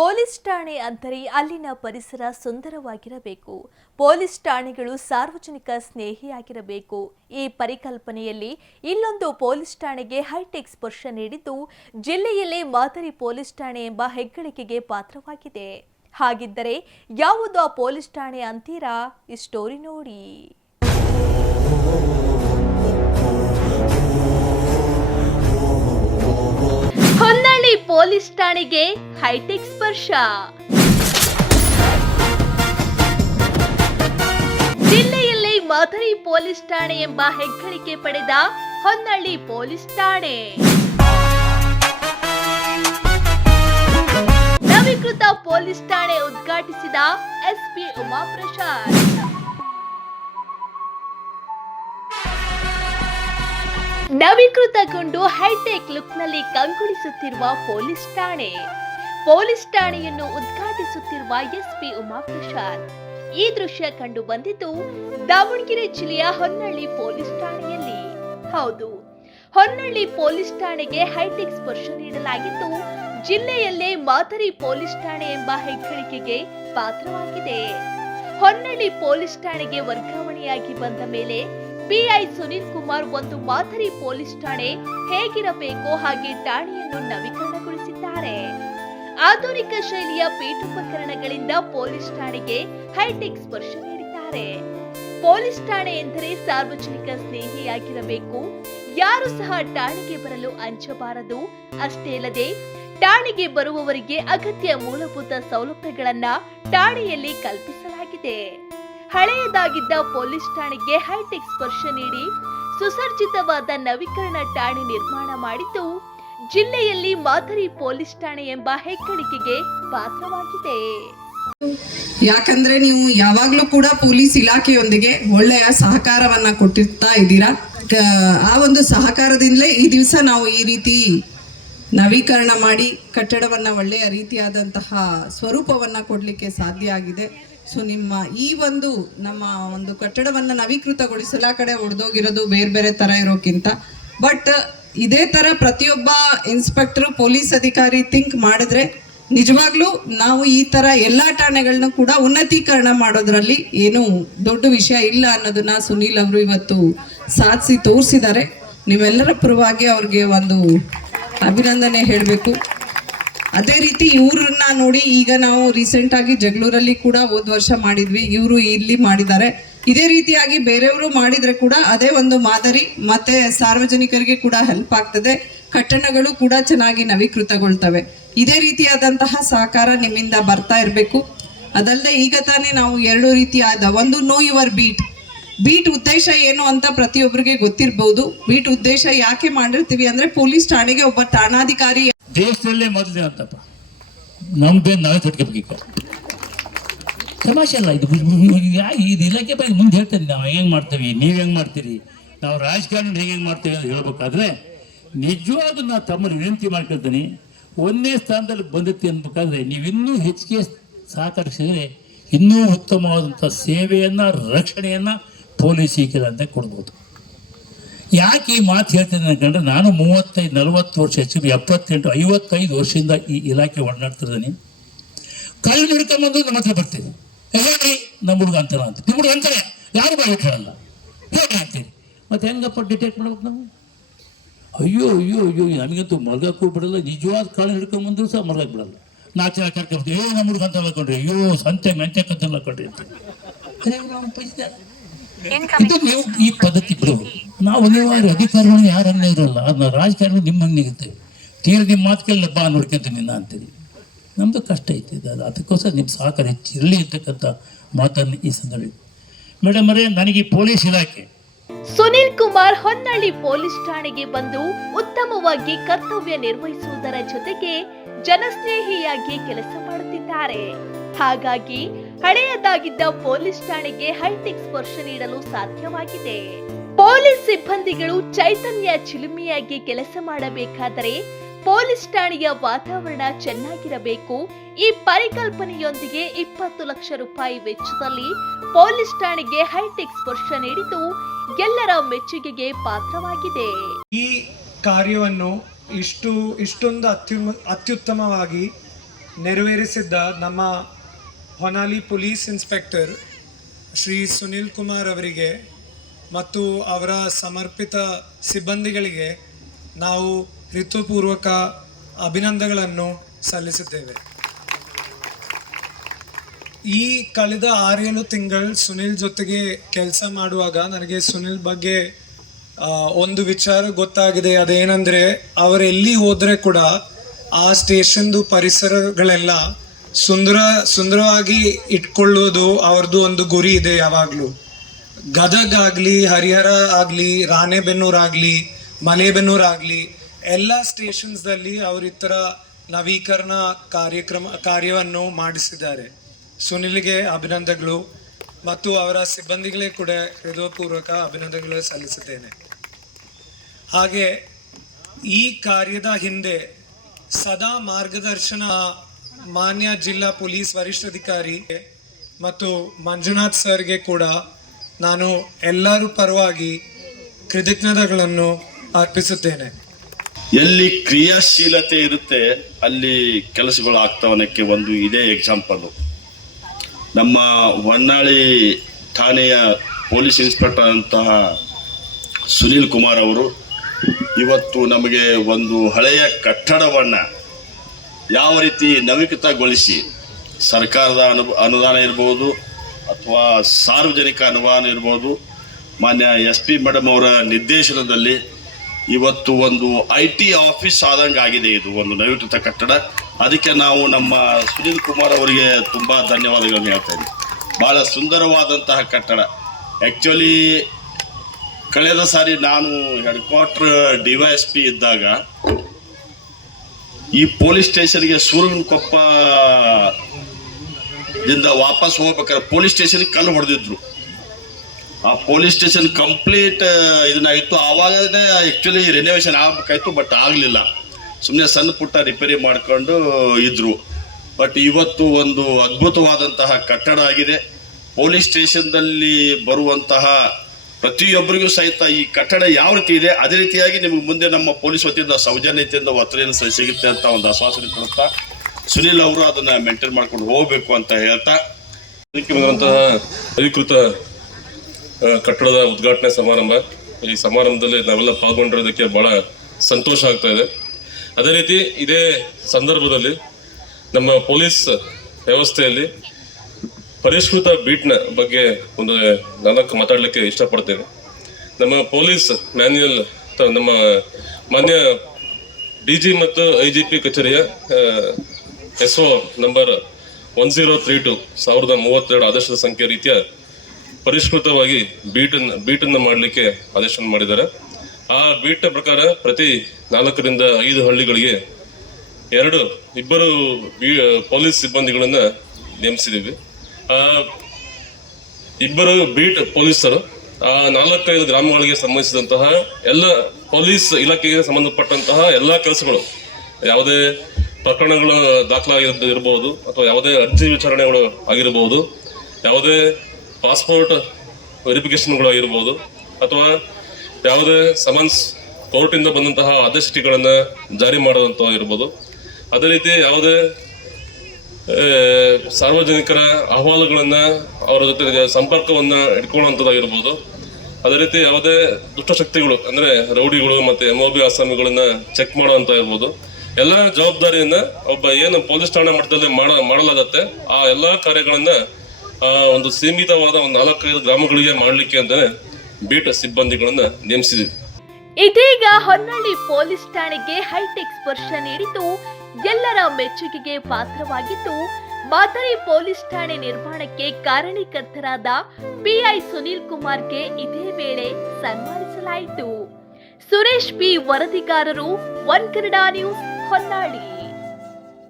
Police ಠಾಣೆ ಅಂದರೆ ಅಲ್ಲಿನ ಪರಿಸರ ಸುಂದರವಾಗಿರಬೇಕು. ಪೊಲೀಸ್ ಠಾಣೆಗಳು ಸಾರ್ವಜನಿಕ ಸ್ನೇಹಿಯಾಗಿರಬೇಕು. ಈ ಪರಿಕಲ್ಪನೆಯಲ್ಲಿ ಇಲ್ಲೊಂದು ಪೊಲೀಸ್ ಠಾಣೆಗೆ ಹೈಟೆಕ್ ಸ್ಪರ್ಶ ನೀಡಿದ್ದು, ಜಿಲ್ಲೆಯಲ್ಲೇ ಮಾದರಿ ಪೊಲೀಸ್ ಠಾಣೆ ಎಂಬ ಹೆಗ್ಗಳಿಕೆಗೆ ಪಾತ್ರವಾಗಿದೆ. ಹಾಗಿದ್ದರೆ, ಯಾವುದು ಆ ಪೊಲೀಸ್ ಠಾಣೆ ಅಂತೀರಾ? ಈ ಸ್ಟೋರಿ ನೋಡಿ. ಹೊನ್ನಳ್ಳಿ ಪೊಲೀಸ್ ಠಾಣೆಗೆ ಹೈಟೆಕ್ ಸ್ಪರ್ಶ. ಜಿಲ್ಲೆಯಲ್ಲಿ ಮಾದರಿ ಪೊಲೀಸ್ ಠಾಣೆ ಎಂಬ ಹೆಗ್ಗಳಿಕೆ ಪಡೆದ ಹೊನ್ನಳ್ಳಿ ಪೊಲೀಸ್ ಠಾಣೆ. ನವೀಕೃತ ಪೊಲೀಸ್ ಠಾಣೆ ಉದ್ಘಾಟಿಸಿದ ಎಸ್ಪಿ ಉಮಾಪ್ರಸಾದ್. ನವೀಕೃತಗೊಂಡು ಹೈಟೆಕ್ ಲುಕ್ನಲ್ಲಿ ಕಂಗೊಳಿಸುತ್ತಿರುವ ಪೊಲೀಸ್ ಠಾಣೆ. ಪೊಲೀಸ್ ಠಾಣೆಯನ್ನು ಉದ್ಘಾಟಿಸುತ್ತಿರುವ ಎಸ್ಪಿ ಉಮಾಪ್ರಸಾದ್. ಈ ದೃಶ್ಯ ಕಂಡು ಬಂದಿದ್ದು ದಾವಣಗೆರೆ ಜಿಲ್ಲೆಯ ಹೊನ್ನಳ್ಳಿ ಪೊಲೀಸ್ ಠಾಣೆಯಲ್ಲಿ. ಹೌದು, ಹೊನ್ನಳ್ಳಿ ಪೊಲೀಸ್ ಠಾಣೆಗೆ ಹೈಟೆಕ್ ಸ್ಪರ್ಶ ನೀಡಲಾಗಿದ್ದು, ಜಿಲ್ಲೆಯಲ್ಲೇ ಮಾದರಿ ಪೊಲೀಸ್ ಠಾಣೆ ಎಂಬ ಹೆಗ್ಗಳಿಕೆಗೆ ಪಾತ್ರವಾಗಿದೆ. ಹೊನ್ನಳ್ಳಿ ಪೊಲೀಸ್ ಠಾಣೆಗೆ ವರ್ಗಾವಣೆಯಾಗಿ ಬಂದ ಮೇಲೆ ಪಿಐ ಸುನೀಲ್ ಕುಮಾರ್ ಒಂದು ಮಾದರಿ ಪೊಲೀಸ್ ಠಾಣೆ ಹೇಗಿರಬೇಕೋ ಹಾಗೆ ಠಾಣೆಯನ್ನು ನವೀಕರಣಗೊಳಿಸಿದ್ದಾರೆ. ಆಧುನಿಕ ಶೈಲಿಯ ಪೀಠೋಪಕರಣಗಳಿಂದ ಪೊಲೀಸ್ ಠಾಣೆಗೆ ಹೈಟೆಕ್ ಸ್ಪರ್ಶ ನೀಡಿದ್ದಾರೆ. ಪೊಲೀಸ್ ಠಾಣೆ ಎಂದರೆ ಸಾರ್ವಜನಿಕ ಸ್ನೇಹಿಯಾಗಿರಬೇಕು. ಯಾರು ಸಹ ಠಾಣೆಗೆ ಬರಲು ಅಂಚಬಾರದು. ಅಷ್ಟೇ ಅಲ್ಲದೆ, ಠಾಣೆಗೆ ಬರುವವರಿಗೆ ಅಗತ್ಯ ಮೂಲಭೂತ ಸೌಲಭ್ಯಗಳನ್ನ ಠಾಣೆಯಲ್ಲಿ ಕಲ್ಪಿಸಲಾಗಿದೆ. ಹಳೆಯದಾಗಿದ್ದ ಪೊಲೀಸ್ ಠಾಣೆಗೆ ಹೈಟೆಕ್ ಸ್ಪರ್ಶ ನೀಡಿ ಸುಸರ್ಜಿತವಾದ ನವೀಕರಣ ಠಾಣೆ ನಿರ್ಮಾಣ ಮಾಡಿದ್ದು ಜಿಲ್ಲೆಯಲ್ಲಿ ಮಾದರಿ ಪೊಲೀಸ್ ಠಾಣೆ ಎಂಬ ಹೆಗ್ಗಳಿಕೆಗೆ ಪಾತ್ರವಾಗಿದೆ. ಯಾಕಂದ್ರೆ ನೀವು ಯಾವಾಗಲೂ ಕೂಡ ಪೊಲೀಸ್ ಇಲಾಖೆಯೊಂದಿಗೆ ಒಳ್ಳೆಯ ಸಹಕಾರವನ್ನ ಕೊಟ್ಟಿರ್ತಾ ಇದ್ದೀರಾ? ಆ ಒಂದು ಸಹಕಾರದಿಂದಲೇ ಈ ದಿವಸ ನಾವು ಈ ರೀತಿ ನವೀಕರಣ ಮಾಡಿ ಕಟ್ಟಡವನ್ನ ಒಳ್ಳೆಯ ರೀತಿಯಾದಂತಹ ಸ್ವರೂಪವನ್ನ ಕೊಡಲಿಕ್ಕೆ ಸಾಧ್ಯ ಆಗಿದೆ. ಸೊ ನಿಮ್ಮ ಈ ಒಂದು ನಮ್ಮ ಒಂದು ಕಟ್ಟಡವನ್ನ ನವೀಕೃತಗೊಳಿಸಲ ಕಡೆ ಒಡೆದೋಗಿರೋದು ಬೇರೆ ಬೇರೆ ತರ ಇರೋಕ್ಕಿಂತ. ಬಟ್ ಇದೇ ತರ ಪ್ರತಿಯೊಬ್ಬ ಇನ್ಸ್ಪೆಕ್ಟರ್ ಪೊಲೀಸ್ ಅಧಿಕಾರಿ ಥಿಂಕ್ ಮಾಡಿದ್ರೆ ನಿಜವಾಗ್ಲೂ ನಾವು ಈ ತರ ಎಲ್ಲ ಠಾಣೆಗಳನ್ನ ಕೂಡ ಉನ್ನತೀಕರಣ ಮಾಡೋದ್ರಲ್ಲಿ ಏನು ದೊಡ್ಡ ವಿಷಯ ಇಲ್ಲ ಅನ್ನೋದನ್ನ ಸುನೀಲ್ ಅವರು ಇವತ್ತು ಸಾಧಿಸಿ ತೋರಿಸಿದ್ದಾರೆ. ನೀವೆಲ್ಲರ ಪರವಾಗಿ ಅವ್ರಿಗೆ ಒಂದು ಅಭಿನಂದನೆ ಹೇಳಬೇಕು. ಅದೇ ರೀತಿ ಇವ್ರನ್ನ ನೋಡಿ ಈಗ ನಾವು ರೀಸೆಂಟ್ ಆಗಿ ಜಗಳೂರಲ್ಲಿ ಕೂಡ ಹೋದ ವರ್ಷ ಮಾಡಿದ್ವಿ. ಇವರು ಇಲ್ಲಿ ಮಾಡಿದ್ದಾರೆ. ಇದೇ ರೀತಿಯಾಗಿ ಬೇರೆಯವರು ಮಾಡಿದ್ರೆ ಕೂಡ ಅದೇ ಒಂದು ಮಾದರಿ, ಮತ್ತೆ ಸಾರ್ವಜನಿಕರಿಗೆ ಕೂಡ ಹೆಲ್ಪ್ ಆಗ್ತದೆ. ಕಟ್ಟಣಗಳು ಕೂಡ ಚೆನ್ನಾಗಿ ನವೀಕೃತಗೊಳ್ತವೆ. ಇದೇ ರೀತಿಯಾದಂತಹ ಸಹಕಾರ ನಿಮ್ಮಿಂದ ಬರ್ತಾ ಇರಬೇಕು. ಅದಲ್ಲದೆ ಈಗ ತಾನೇ ನಾವು ಎರಡು ರೀತಿಯಾದ ಒಂದು ನೋ ಯುವರ್ ಬೀಟ್ ಬೀಟ್ ಉದ್ದೇಶ ಏನು ಅಂತ ಪ್ರತಿಯೊಬ್ಬರಿಗೆ ಗೊತ್ತಿರ್ಬೋದು. ಬೀಟ್ ಉದ್ದೇಶ ಯಾಕೆ ಮಾಡಿರ್ತೀವಿ ಅಂದ್ರೆ, ಪೊಲೀಸ್ ಠಾಣೆಗೆ ಒಬ್ಬ ಠಾಣಾಧಿಕಾರಿ ದೇಶದಲ್ಲೇ ಮೊದಲೇ ಅಂತಪ್ಪ ನಮ್ದೇ ನಾವೇ ಕಟ್ಕೋಬೇಕು ತಮಾಷೆ ಅಲ್ಲ, ಇದು ಇದು ಇಲಾಖೆ ಬಗ್ಗೆ ಮುಂದೆ ಹೇಳ್ತೇನೆ ನಾವು ಹೆಂಗೆ ಮಾಡ್ತೀವಿ, ನೀವು ಹೆಂಗೆ ಮಾಡ್ತೀರಿ? ನಾವು ರಾಜಕಾರಣ ಹೇಗೆ ಹೆಂಗೆ ಮಾಡ್ತೀವಿ ಅಂತ ಹೇಳ್ಬೇಕಾದ್ರೆ ನಿಜವಾದ ನಾನು ತಮ್ಮನ್ನು ವಿನಂತಿ ಮಾಡ್ಕೊಳ್ತೀನಿ ಒಂದನೇ ಸ್ಥಾನದಲ್ಲಿ ಬಂದಿತ್ತು ಅನ್ಬೇಕಾದ್ರೆ, ನೀವು ಇನ್ನೂ ಹೆಚ್ಚಿಗೆ ಸಹಕರಿಸಿದರೆ ಇನ್ನೂ ಉತ್ತಮವಾದಂಥ ಸೇವೆಯನ್ನು, ರಕ್ಷಣೆಯನ್ನು ಪೊಲೀಸ್ ಅಂತ ಕೊಡ್ಬೋದು. ಯಾಕೆ ಈ ಮಾತು ಹೇಳ್ತೇನೆ ಅನ್ಕಂಡ್ರೆ ನಾನು ಮೂವತ್ತೈದು, ನಲವತ್ತು ವರ್ಷ ಹೆಚ್ಚು ಎಪ್ಪತ್ತೆಂಟು, ಐವತ್ತೈದು ವರ್ಷದಿಂದ ಈ ಇಲಾಖೆ ಒಡನಾಡ್ತಿದ್ದೀನಿ. ಕಲ್ಲು ಮುಡ್ಕೊಂಬಂದು ನಮ್ಮ ಹತ್ರ ಬರ್ತೀನಿ. ಹೇಳಿ ನಮ್ಮ ಹುಡುಗ ಅಂತಾರ ಅಂತ. ನಿಮ್ಮ ಹುಡುಗ ಅಂತಾರೆ ಯಾರು ಬಾಯಿ ಹೇಳಲ್ಲ ಹೇಳಿ ಅಂತೀರಿ ಮತ್ತೆ ಹೆಂಗಪ್ಪ ಡಿಟೆಕ್ಟ್ ಮಾಡ್ಬೇಕು ನಾವು? ಅಯ್ಯೋ ಅಯ್ಯೋ ಅಯ್ಯೋ ನಮಗಂತೂ ಮಲ್ಗಕ್ಕೂ ಬಿಡಲ್ಲ. ನಿಜವಾದ ಕಾಳು ಹಿಡ್ಕೊಂಬಂದ್ರು ಸಹ ಮಲ್ಗಕ್ಕೆ ಬಿಡಲ್ಲ. ನಾಚೆ ಕರ್ಕೊಂಡು ಅಯ್ಯೋ, ನಮ್ಮ ಹುಡುಗ ಅಂತ ಅಯ್ಯೋ, ಸಂತೆ, ಮೆಂತೆ ಕತ್ತ ಹಾಕೊಂಡ್ರಿ ಅಂತ. ಅದೇ ಇದು ನೀವು ಈ ಪದ್ಧತಿ ಬಿಡು. ನಾವು ಅನಿವಾರ್ಯ ಅಧಿಕಾರಿಗಳು ಯಾರನ್ನ ಇರೋಲ್ಲ. ಅದನ್ನ ರಾಜಕಾರಣ ನಿಮ್ಮ ಹಂಗಿರುತ್ತೆ ತೀರ ನಿಮ್ಮ ಮಾತು ಕೇಳಿ ಬಾ ನೋಡ್ಕೊಂತೀನಿ ನಿನ್ನ ಅಂತೀರಿ ನಮ್ದು ಕಷ್ಟ ಐತೆ ಇದು. ಅದು ಅದಕ್ಕೋಸ್ಕರ ನಿಮ್ಮ ಸಹಕಾರ ಹೆಚ್ಚಿರಲಿ ಅಂತಕ್ಕಂಥ ಮಾತನ್ನು ಈ ಸಂದರ್ಭ ಮೇಡಮ್ ಅವರೇ ನನಗೆ ಈ ಪೊಲೀಸ್ ಇಲಾಖೆ. ಸುನಿಲ್ ಕುಮಾರ್ ಹೊನ್ನಳ್ಳಿ ಪೊಲೀಸ್ ಠಾಣೆಗೆ ಬಂದು ಉತ್ತಮವಾಗಿ ಕರ್ತವ್ಯ ನಿರ್ವಹಿಸುವುದರ ಜೊತೆಗೆ ಜನಸ್ನೇಹಿಯಾಗಿ ಕೆಲಸ ಮಾಡುತ್ತಿದ್ದಾರೆ. ಹಾಗಾಗಿ ಹಳೆಯದಾಗಿದ್ದ ಪೊಲೀಸ್ ಠಾಣೆಗೆ ಹೈಟೆಕ್ ಸ್ಪರ್ಶ ನೀಡಲು ಸಾಧ್ಯವಾಗಿದೆ. ಪೊಲೀಸ್ ಸಿಬ್ಬಂದಿಗಳು ಚೈತನ್ಯ ಚಿಲುಮೆಯಾಗಿ ಕೆಲಸ ಮಾಡಬೇಕಾದರೆ ಪೊಲೀಸ್ ಠಾಣೆಯ ವಾತಾವರಣ ಚೆನ್ನಾಗಿರಬೇಕು. ಈ ಪರಿಕಲ್ಪನೆಯೊಂದಿಗೆ ಇಪ್ಪತ್ತು ಲಕ್ಷ ರೂಪಾಯಿ ವೆಚ್ಚದಲ್ಲಿ ಪೊಲೀಸ್ ಠಾಣೆಗೆ ಹೈಟೆಕ್ ಸ್ಪರ್ಶ ನೀಡಿದ್ದು ಎಲ್ಲರ ಮೆಚ್ಚುಗೆಗೆ ಪಾತ್ರವಾಗಿದೆ. ಈ ಕಾರ್ಯವನ್ನು ಇಷ್ಟು, ಇಷ್ಟೊಂದು ಅತ್ಯುಮ, ಅತ್ಯುತ್ತಮವಾಗಿ ನೆರವೇರಿಸಿದ್ದ ನಮ್ಮ ಹೊನಾಲಿ ಪೊಲೀಸ್ ಇನ್ಸ್ಪೆಕ್ಟರ್ ಶ್ರೀ ಸುನಿಲ್ ಕುಮಾರ್ ಅವರಿಗೆ ಮತ್ತು ಅವರ ಸಮರ್ಪಿತ ಸಿಬ್ಬಂದಿಗಳಿಗೆ ನಾವು ಋತುಪೂರ್ವಕ ಅಭಿನಂದನೆಗಳನ್ನು ಸಲ್ಲಿಸಿದ್ದೇವೆ ಈ ಕಳೆದ ಆರೇಳು ತಿಂಗಳು ಸುನಿಲ್ ಜೊತೆಗೆ ಕೆಲಸ ಮಾಡುವಾಗ ನನಗೆ ಸುನಿಲ್ ಬಗ್ಗೆ ಒಂದು ವಿಚಾರ ಗೊತ್ತಾಗಿದೆ. ಅದೇನೆಂದರೆ, ಅವರೆಲ್ಲಿ ಹೋದರೆ ಕೂಡ ಆ ಸ್ಟೇಷನ್ದು ಪರಿಸರಗಳೆಲ್ಲ ಸುಂದರ, ಸುಂದರವಾಗಿ ಇಟ್ಕೊಳ್ಳೋದು ಅವ್ರದ್ದು ಒಂದು ಗುರಿ ಇದೆ ಯಾವಾಗಲೂ. ಗದಗ್ ಆಗಲಿ ಹರಿಹರ ಆಗಲಿ ರಾಣೆಬೆನ್ನೂರಾಗಲಿ ಮಲೇಬೆನ್ನೂರಾಗಲಿ, ಎಲ್ಲ ಸ್ಟೇಷನ್ಸ್ದಲ್ಲಿ ಅವ್ರ ಈ ಥರ ನವೀಕರಣ ಕಾರ್ಯಕ್ರಮ, ಕಾರ್ಯವನ್ನು ಮಾಡಿಸಿದ್ದಾರೆ. ಸುನಿಲ್ಗೆ ಅಭಿನಂದನೆಗಳು ಮತ್ತು ಅವರ ಸಿಬ್ಬಂದಿಗಳೇ ಕೂಡ ಹೃದಯಪೂರ್ವಕ ಅಭಿನಂದನೆಗಳು ಸಲ್ಲಿಸುತ್ತೇನೆ. ಹಾಗೆ ಈ ಕಾರ್ಯದ ಹಿಂದೆ ಸದಾ ಮಾರ್ಗದರ್ಶನ ಮಾನ್ಯ ಜಿಲ್ಲಾ ಪೊಲೀಸ್ ವರಿಷ್ಠಾಧಿಕಾರಿ ಮತ್ತು ಮಂಜುನಾಥ್ ಸರ್ಗೆ ಕೂಡ ನಾನು ಎಲ್ಲರೂ ಪರವಾಗಿ ಕೃತಜ್ಞತೆಗಳನ್ನು ಅರ್ಪಿಸುತ್ತೇನೆ. ಎಲ್ಲಿ ಕ್ರಿಯಾಶೀಲತೆ ಇರುತ್ತೆ, ಅಲ್ಲಿ ಕೆಲಸಗಳು ಆಗ್ತವನಕ್ಕೆ ಒಂದು ಇದೇ ಎಕ್ಸಾಂಪಲ್ಲು ನಮ್ಮ ಹೊನ್ನಾಳಿ ಠಾಣೆಯ ಪೊಲೀಸ್ ಇನ್ಸ್ಪೆಕ್ಟರ್ ಅಂತಹ ಸುನೀಲ್ ಕುಮಾರ್ ಅವರು, ಇವತ್ತು ನಮಗೆ ಒಂದು ಹಳೆಯ ಕಟ್ಟಡವನ್ನು ಯಾವ ರೀತಿ ನವೀಕೃತಗೊಳಿಸಿ ಸರ್ಕಾರದ ಅನು, ಅನುದಾನ ಇರ್ಬೋದು ಅಥವಾ ಸಾರ್ವಜನಿಕ ಅನುದಾನ ಇರ್ಬೋದು, ಮಾನ್ಯ ಎಸ್ ಪಿ ಮೇಡಮ್ ಅವರ ನಿರ್ದೇಶನದಲ್ಲಿ ಇವತ್ತು ಒಂದು ಐ ಟಿ ಆಫೀಸ್ ಆದಂಗೆ ಆಗಿದೆ ಇದು ಒಂದು ನವೀಕೃತ ಕಟ್ಟಡ. ಅದಕ್ಕೆ ನಾವು ನಮ್ಮ ಸುನೀಲ್ ಕುಮಾರ್ ಅವರಿಗೆ ತುಂಬ ಧನ್ಯವಾದಗಳನ್ನು ಹೇಳ್ತಾ ಇದ್ದೀವಿ ಭಾಳ ಸುಂದರವಾದಂತಹ ಕಟ್ಟಡ. ಆ್ಯಕ್ಚುಲಿ ಕಳೆದ ಸಾರಿ ನಾನು head quarter D Y S P ಇದ್ದಾಗ ಈ ಪೊಲೀಸ್ ಸ್ಟೇಷನ್ಗೆ ಸೂರನಕೊಪ್ಪ ದಿಂದ ವಾಪಸ್ ಹೋಗ್ಬೇಕಾದ್ರೆ ಪೊಲೀಸ್ ಸ್ಟೇಷನ್ಗೆ ಕಲ್ಲು ಹೊಡೆದಿದ್ರು. ಆ ಪೊಲೀಸ್ ಸ್ಟೇಷನ್ ಕಂಪ್ಲೀಟ್ ಇದನ್ನಾಗಿತ್ತು. ಆವಾಗನೇ ಆ್ಯಕ್ಚುಲಿ ರಿನೋವೇಷನ್ ಆಗಬೇಕಾಯ್ತು ಬಟ್ ಆಗಲಿಲ್ಲ. ಸುಮ್ಮನೆ ಸಣ್ಣ ಪುಟ್ಟ ರಿಪೇರಿ ಮಾಡ್ಕೊಂಡು ಇದ್ರು. ಬಟ್ ಇವತ್ತು ಒಂದು ಅದ್ಭುತವಾದಂತಹ ಕಟ್ಟಡ ಆಗಿದೆ. ಪೊಲೀಸ್ ಸ್ಟೇಷನ್ದಲ್ಲಿ ಬರುವಂತಹ ಪ್ರತಿಯೊಬ್ಬರಿಗೂ ಸಹಿತ ಈ ಕಟ್ಟಡ ಯಾವ ರೀತಿ ಇದೆ, ಅದೇ ರೀತಿಯಾಗಿ ನಿಮಗೆ ಮುಂದೆ ನಮ್ಮ ಪೊಲೀಸ್ ವತಿಯಿಂದ ಸೌಜನ್ಯತೆಯಿಂದ ಒತ್ತಡೆಯನ್ನು ಸಿಗುತ್ತೆ ಅಂತ ಒಂದು ಆಶ್ವಾಸನೆ ಕೊಡುತ್ತಾ ಸುನಿಲ್ ಅವರು ಅದನ್ನ ಮೇಂಟೈನ್ ಮಾಡ್ಕೊಂಡು ಹೋಗಬೇಕು ಅಂತ ಹೇಳ್ತಾ ಅದಕ್ಕೆ ಬಂದಂತಹ ಅಧಿಕೃತ ಕಟ್ಟಡದ ಉದ್ಘಾಟನೆ ಸಮಾರಂಭ. ಈ ಸಮಾರಂಭದಲ್ಲಿ ನಾವೆಲ್ಲ ಪಾಲ್ಗೊಂಡಿರೋದಕ್ಕೆ ಬಹಳ ಸಂತೋಷ ಆಗ್ತಾ ಇದೆ. ಅದೇ ರೀತಿ ಇದೇ ಸಂದರ್ಭದಲ್ಲಿ ನಮ್ಮ ಪೊಲೀಸ್ ವ್ಯವಸ್ಥೆಯಲ್ಲಿ ಪರಿಷ್ಕೃತ ಬೀಟ್ನ ಬಗ್ಗೆ ಒಂದು ನಾಲ್ಕು ಮಾತಾಡಲಿಕ್ಕೆ ಇಷ್ಟಪಡ್ತೇನೆ. ನಮ್ಮ ಪೊಲೀಸ್ ಮ್ಯಾನ್ಯಲ್ ನಮ್ಮ ಮಾನ್ಯ ಡಿ ಜಿ ಮತ್ತು ಐ ಜಿ ಪಿ ಕಚೇರಿಯ S O number one zero three two ಸಾವಿರದ ಮೂವತ್ತೆರಡು ಆದೇಶದ ಸಂಖ್ಯೆ ರೀತಿಯ ಪರಿಷ್ಕೃತವಾಗಿ ಬೀಟನ್ನು ಬೀಟನ್ನು ಮಾಡಲಿಕ್ಕೆ ಆದೇಶ ಮಾಡಿದ್ದಾರೆ. ಆ ಬೀಟ್ ಪ್ರಕಾರ ಪ್ರತಿ ನಾಲ್ಕರಿಂದ ಐದು ಹಳ್ಳಿಗಳಿಗೆ ಎರಡು, ಇಬ್ಬರು ಬಿ ಪೊಲೀಸ್ ಸಿಬ್ಬಂದಿಗಳನ್ನು ನೇಮಿಸಿದ್ದೀವಿ. ಇಬ್ಬರು ಬೀಟ್ ಪೊಲೀಸರು, ಆ, ನಾಲ್ಕೈದು ಗ್ರಾಮಗಳಿಗೆ ಸಂಬಂಧಿಸಿದಂತಹ ಎಲ್ಲ ಪೊಲೀಸ್ ಇಲಾಖೆಗೆ ಸಂಬಂಧಪಟ್ಟಂತಹ ಎಲ್ಲ ಕೆಲಸಗಳು, ಯಾವುದೇ ಪ್ರಕರಣಗಳು ದಾಖಲಾಗಿದ್ದು ಇರಬಹುದು ಅಥವಾ ಯಾವುದೇ ಅರ್ಜಿ ವಿಚಾರಣೆಗಳು ಆಗಿರಬಹುದು ಯಾವುದೇ ಪಾಸ್ಪೋರ್ಟ್ ವೆರಿಫಿಕೇಶನ್ಗಳು ಆಗಿರ್ಬೋದು, ಅಥವಾ ಯಾವುದೇ ಸಮನ್ಸ್ ಕೋರ್ಟಿಂದ ಬಂದಂತಹ ಆದೇಶಗಳನ್ನು ಜಾರಿ ಮಾಡುವಂಥ ಇರ್ಬೋದು ಅದೇ ರೀತಿ ಯಾವುದೇ ಸಾರ್ವಜನಿಕರ ಅಹವಾಲುಗಳನ್ನು ಅವರ ಜೊತೆ ಸಂಪರ್ಕವನ್ನು ಇಟ್ಕೊಳ್ಳುವಂಥದ್ದಾಗಿರ್ಬೋದು ಅದೇ ರೀತಿ ಯಾವುದೇ ದುಷ್ಟಶಕ್ತಿಗಳು ಅಂದರೆ ರೌಡಿಗಳು ಮತ್ತೆ ಎಂ ಬಿ ಆಸಾಮಿಗಳನ್ನು ಚೆಕ್ ಮಾಡುವಂಥ ಇರ್ಬೋದು ಎಲ್ಲ ಜವಾಬ್ದಾರಿಯನ್ನು ಒಬ್ಬ ಏನು ಪೊಲೀಸ್ ಠಾಣಾ ಮಟ್ಟದಲ್ಲಿ ಮಾಡ, ಮಾಡಲಾಗತ್ತೆ, ಆ ಎಲ್ಲಾ ಕಾರ್ಯಗಳನ್ನು ಒಂದು ಸೀಮಿತವಾದ ಒಂದು ನಾಲ್ಕೈದು ಗ್ರಾಮಗಳಿಗೆ ಮಾಡಲಿಕ್ಕೆ ಅಂತಲೇ ಬೀಟ್ ಸಿಬ್ಬಂದಿಗಳನ್ನು ನೇಮಿಸಿದ್ವಿ. ಇದೀಗ ಹೊನ್ನಳ್ಳಿ ಪೊಲೀಸ್ ಠಾಣೆಗೆ ಹೈಟೆಕ್ ಸ್ಪರ್ಶ ನೀಡಿದ್ದು ಎಲ್ಲರ ಮೆಚ್ಚುಗೆಗೆ ಪಾತ್ರವಾಗಿದ್ದು, ಮಾದರಿ ಪೊಲೀಸ್ ಠಾಣೆ ನಿರ್ಮಾಣಕ್ಕೆ ಕಾರಣೀಕರ್ತರಾದ ಪಿಐ ಸುನೀಲ್ ಕುಮಾರ್ಗೆ ಇದೇ ವೇಳೆ ಸನ್ಮಾನಿಸಲಾಯಿತು. ಸುರೇಶ್ ಪಿ ವರದಿಗಾರರು, ಒನ್ ಕನ್ನಡ ನ್ಯೂಸ್ ಹೊನ್ನಾಳಿ.